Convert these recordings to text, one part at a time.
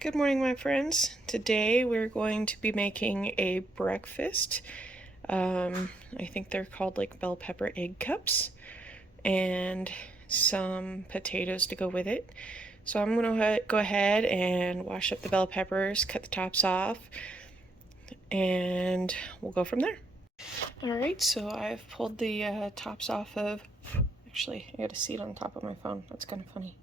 Good morning, my friends. Today we're going to be making a breakfast. I think they're called like bell pepper egg cups, and some potatoes to go with it. So I'm going to go ahead and wash up the bell peppers, cut the tops off, and we'll go from there. Alright, so I've pulled the tops off of... Actually, I got a seed on top of my phone. That's kind of funny.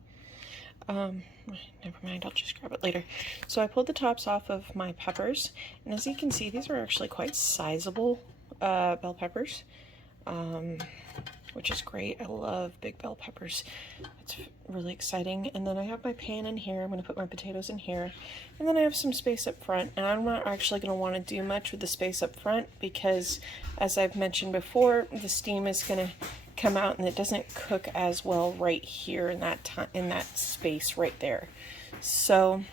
Never mind, I'll just grab it later. So I pulled the tops off of my peppers, and as you can see, these are actually quite sizable bell peppers, which is great. I love big bell peppers. It's really exciting. And then I have my pan in here. I'm going to put my potatoes in here, and then I have some space up front, and I'm not actually going to want to do much with the space up front because, as I've mentioned before, the steam is going to come out and it doesn't cook as well right here in that space right there. So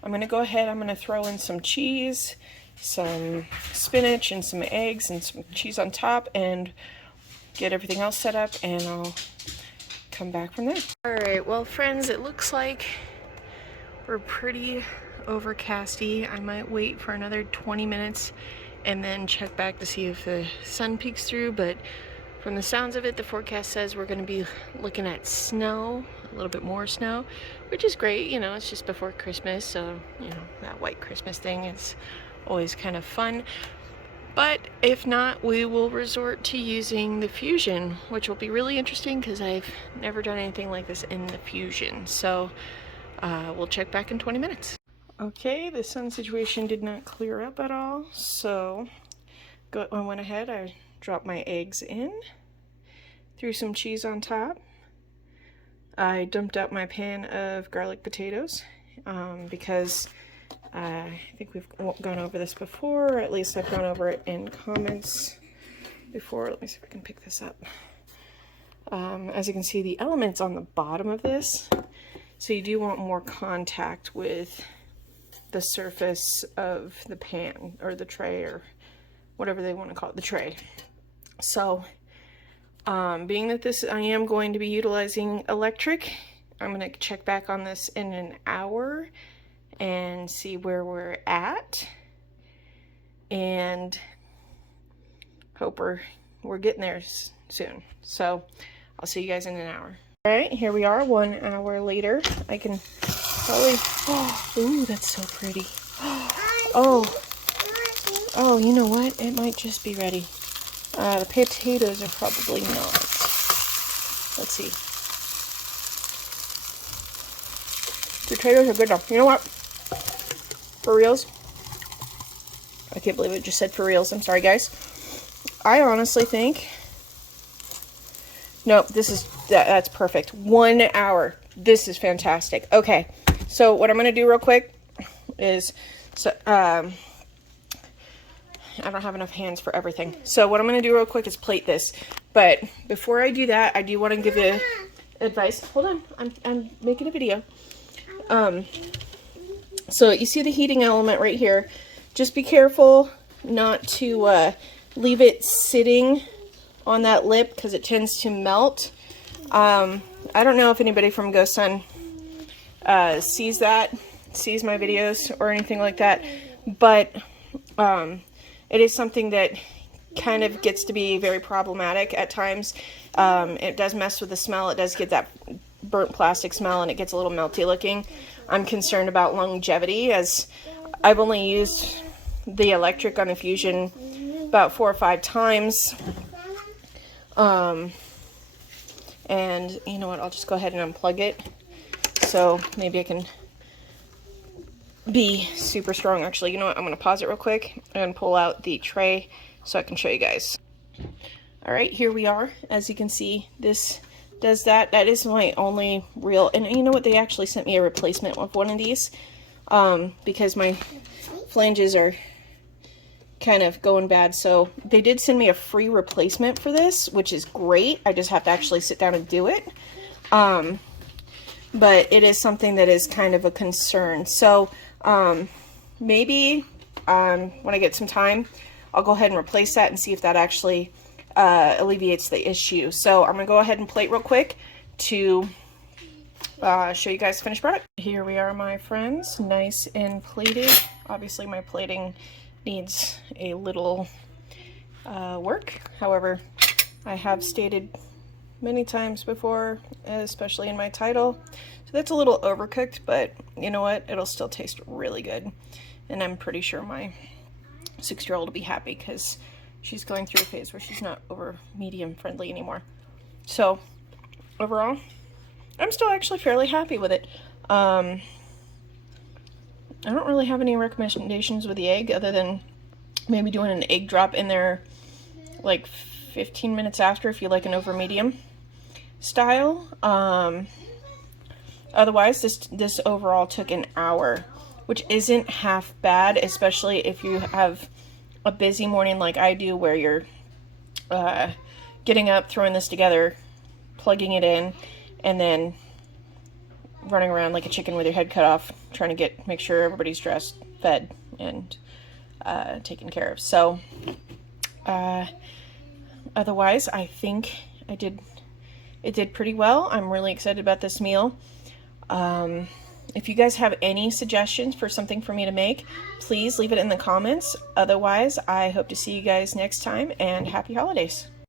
I'm going to go ahead, I'm going to throw in some cheese, some spinach, and some eggs, and some cheese on top, and get everything else set up, and I'll come back from there. Alright, well friends, it looks like we're pretty overcasty. I might wait for another 20 minutes and then check back to see if the sun peeks through, but from the sounds of it, the forecast says we're going to be looking at snow, a little bit more snow, which is great. You know, it's just before Christmas, so, you know, that white Christmas thing is always kind of fun. But if not, we will resort to using the Fusion, which will be really interesting because I've never done anything like this in the Fusion. So we'll check back in 20 minutes. Okay, the sun situation did not clear up at all, so I went ahead, I dropped my eggs in, threw some cheese on top. I dumped out my pan of garlic potatoes because I think we've gone over this before, or at least I've gone over it in comments before. Let me see if I can pick this up. As you can see, the element's on the bottom of this, so you do want more contact with the surface of the pan or the tray or whatever they want to call it, the tray. So, being that I am going to be utilizing electric, I'm going to check back on this in an hour and see where we're at, and hope we're getting there soon. So, I'll see you guys in an hour. Alright, here we are 1 hour later. I can probably... Oh, ooh, that's so pretty. Oh, you know what? It might just be ready. The potatoes are probably not. Let's see. The potatoes are good though. You know what? For reals. I can't believe it just said for reals. I'm sorry, guys. I honestly think... Nope, that's perfect. 1 hour. This is fantastic. Okay, so what I'm going to do real quick is... I don't have enough hands for everything. So what I'm going to do real quick is plate this. But before I do that, I do want to give you advice. Hold on. I'm making a video. So you see the heating element right here. Just be careful not to leave it sitting on that lip because it tends to melt. I don't know if anybody from Gosun sees my videos or anything like that. But... it is something that kind of gets to be very problematic at times. It does mess with the smell. It does get that burnt plastic smell, and it gets a little melty looking. I'm concerned about longevity, as I've only used the electric on the Fusion about 4 or 5 times. And you know what? I'll just go ahead and unplug it. So maybe I can be super strong. Actually, you know what? I'm going to pause it real quick and pull out the tray so I can show you guys. Alright, here we are. As you can see, this does that. That is my only real... And you know what? They actually sent me a replacement of one of these because my flanges are kind of going bad. So they did send me a free replacement for this, which is great. I just have to actually sit down and do it. But it is something that is kind of a concern. So maybe when I get some time, I'll go ahead and replace that and see if that actually alleviates the issue. So I'm going to go ahead and plate real quick to show you guys the finished product. Here we are, my friends, nice and plated. Obviously my plating needs a little work. However, I have stated many times before, especially in my title, so that's a little overcooked, but you know what, it'll still taste really good, and I'm pretty sure my 6-year-old will be happy because she's going through a phase where she's not over medium friendly anymore. So overall, I'm still actually fairly happy with it. I don't really have any recommendations with the egg other than maybe doing an egg drop in there like 15 minutes after if you like an over medium style. Otherwise, this overall took an hour, which isn't half bad, especially if you have a busy morning like I do, where you're getting up, throwing this together, plugging it in, and then running around like a chicken with your head cut off, trying to make sure everybody's dressed, fed, and taken care of. So otherwise, I think it did pretty well. I'm really excited about this meal. If you guys have any suggestions for something for me to make, please leave it in the comments. Otherwise, I hope to see you guys next time, and happy holidays.